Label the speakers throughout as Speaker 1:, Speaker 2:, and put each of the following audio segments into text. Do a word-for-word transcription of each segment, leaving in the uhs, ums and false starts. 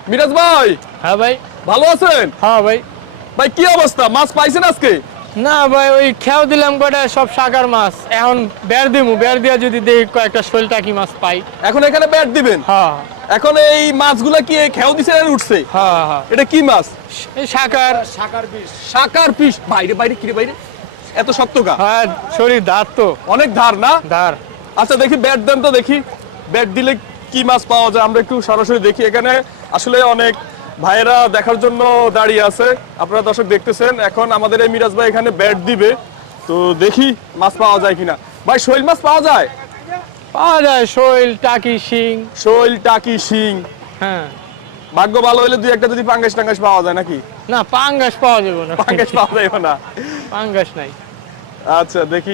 Speaker 1: মিরাজ ভাই।
Speaker 2: হ্যাঁ ভাই।
Speaker 1: ভালো আছেন?
Speaker 2: হ্যাঁ ভাই।
Speaker 1: ভাই কি অবস্থা, মাছ পাইছেন আজকে?
Speaker 2: না ভাই, ওই খেয়াও দিলাম কটা সব শাকার মাছ, এখন বের দিমু, বের দিয়া যদি দেখি কয়েকটা শোল টাকি মাছ পাই।
Speaker 1: এখন এখানে ব্যাট দিবেন?
Speaker 2: হ্যাঁ
Speaker 1: এখন এই মাছগুলা কি খেয়াও দিছে আর উঠছে?
Speaker 2: হ্যাঁ হ্যাঁ।
Speaker 1: এটা কি মাছ?
Speaker 2: এই শাকার।
Speaker 1: শাকার পিস। বাইরে বাইরে কিরে বাইরে এত শক্ত কা?
Speaker 2: হ্যাঁ, শরীর ধার তো
Speaker 1: অনেক ধার না?
Speaker 2: ধার।
Speaker 1: আচ্ছা দেখি ব্যাট দেন তো দেখি, ব্যাট দিলে কি মাছ পাওয়া যায় আমরা একটু সরাসরি দেখি। এখানে আসলে অনেক ভাইয়েরা দেখার জন্য দাঁড়িয়ে আছে, আপনারা দর্শক দেখতেছেন। এখন আমাদের এই মিরাজ ভাই এখানে ব্যাট দিবে, তো দেখি মাছ পাওয়া যায় কিনা। ভাই শৈল মাছ পাওয়া যায়?
Speaker 2: পাওয়া যায় শৈল, টাকি, শিং।
Speaker 1: শৈল, টাকি, শিং।
Speaker 2: হ্যাঁ।
Speaker 1: ভাগ্য ভালো হলে দুই একটা যদি পাঙ্গাস টাঙ্গাস পাওয়া যায় নাকি?
Speaker 2: না, পাঙ্গাস পাওয়া যাবে না।
Speaker 1: পাঙ্গাস পাওয়া যাবে না?
Speaker 2: পাঙ্গাস নাই।
Speaker 1: আচ্ছা দেখি।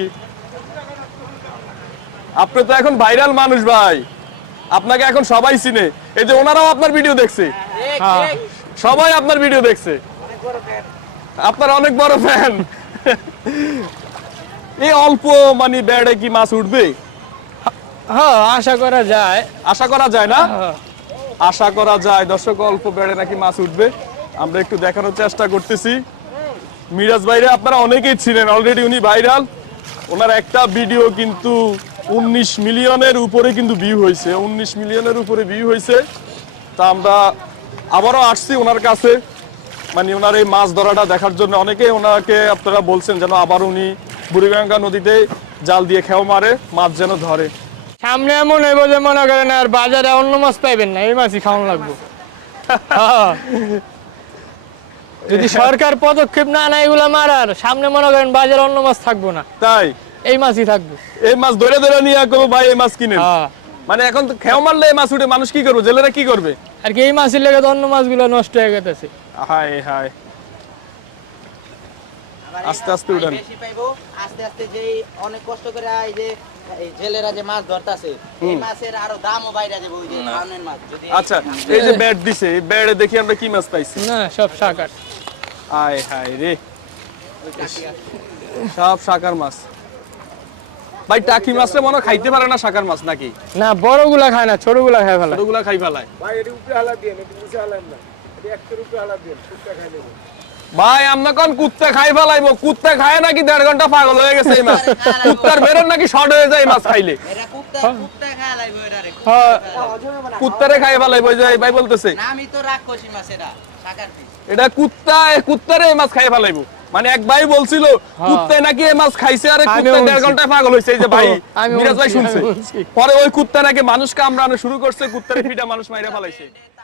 Speaker 1: আপনি তো এখন ভাইরাল মানুষ ভাই, আপনাকে এখন সবাই চিনে। এই যে ওনারাও আপনার ভিডিও দেখছে,
Speaker 2: হ্যাঁ।
Speaker 1: সবাই আপনার ভিডিও দেখছে, আপনার অনেক বড় ফ্যান। এই অল্প মানে ব্যাডে কি মাছ উঠবে?
Speaker 2: হ্যাঁ, আশা করা যায়।
Speaker 1: আশা করা যায় না?
Speaker 2: হ্যাঁ।
Speaker 1: আশা করা যায়। দর্শক অল্প ব্যাডে নাকি মাছ উঠবে, আমরা একটু দেখানোর চেষ্টা করতেছি। মিরাজ ভাইরে আপনারা অনেকেই ছিলেন, অলরেডি উনি ভাইরাল। ওনার একটা ভিডিও কিন্তু উনিশ মিলিয়নের উপরে কিন্তু ভিউ হয়েছে, উনিশ মিলিয়নের উপরে ভিউ হয়েছে। তা আমরা আবারও আসছি ওনার কাছে, মানে ওনার এই মাছ ধরাটা দেখার জন্য। অনেকে ওনাকে আপনারা বলছেন যেন আবার উনি বুড়িগঙ্গা নদীতে জাল দিয়ে খেও মারে, মাছ যেন ধরে।
Speaker 2: সামনে এমন হইব যে মনে করেন আর বাজারে অন্য মাছ পাইবেন না, এই মাছই খাওয়ানো লাগবে। হ্যাঁ। যদি সরকার পদক্ষেপ না নেয় এগুলা মারার, সামনে মনে করেন বাজারে অন্য মাছ থাকবো না,
Speaker 1: তাই
Speaker 2: এই মাছই থাকবে।
Speaker 1: এই মাছ ধরে ধরে নিয়ে কোনো ভাই এই মাছ কিনেন?
Speaker 2: হ্যাঁ।
Speaker 1: মানে এখন তো খেও মারলে এই মাছ উঠে, মানুষ কি করবে, জেলেরা কি করবে?
Speaker 2: আর কি এই মাছের লেগে তো অন্য মাছগুলো নষ্ট হয়ে গেছে।
Speaker 1: হায় হায়। আস্তে আস্তে উঠান।
Speaker 3: বেশি পাইবো আস্তে আস্তে, যে অনেক কষ্ট করে এই যে এই জেলেরা যে মাছ ধরতাছে, এই মাছের আরো দামও বাইরে যাবে। ওই যে খাওয়ানোর মাছ যদি
Speaker 1: আচ্ছা এই যে ব্যাট দিছে, এই ব্যাটে দেখি আমরা কি মাছ পাইছি।
Speaker 2: না, সব শাকার।
Speaker 1: আয় হায় রে, সব শাকার মাছ। ভাই টাকি মাছটা মনে হয় খাইতে পারে না শাকার মাছ নাকি?
Speaker 2: না, বড়গুলা খায় না, ছোটগুলা খায় ফেলা।
Speaker 1: ছোটগুলা খাই ফেলায়। ভাই আমরা কোন কুত্তা খাই ফেলাইবো? কুত্তা খায় নাকি দেড় ঘন্টা পাগল হয়ে গেছে এই মাছ। কুত্তার বেরোন নাকি শর্ট হয়ে যায় এই মাছ খাইলে।
Speaker 3: এরা কুত্তা কুত্তা খায় লাইবো এটারে।
Speaker 2: হ্যাঁ,
Speaker 1: কুত্তারে খাই ফেলাইবো, ওই যে ভাই বলতেছে।
Speaker 3: না, আমি তো রাক্ষসী মাছ, এরা শাকার পিস।
Speaker 1: এটা কুত্তা, কুত্তারে এই মাছ খাই ফেলাইবো। মানে এক ভাই বলছিল কুত্তায় নাকি এই মাছ খাইছে, আর কুত্তা দেড় ঘন্টায় পাগল হয়েছে। এই যে ভাই মিরাজ ভাই শুনছে, পরে ওই কুত্তা নাকি মানুষ কামড়ানো শুরু করছে, কুত্তারে ফিটা মানুষ মাইরা ফেলাইছে।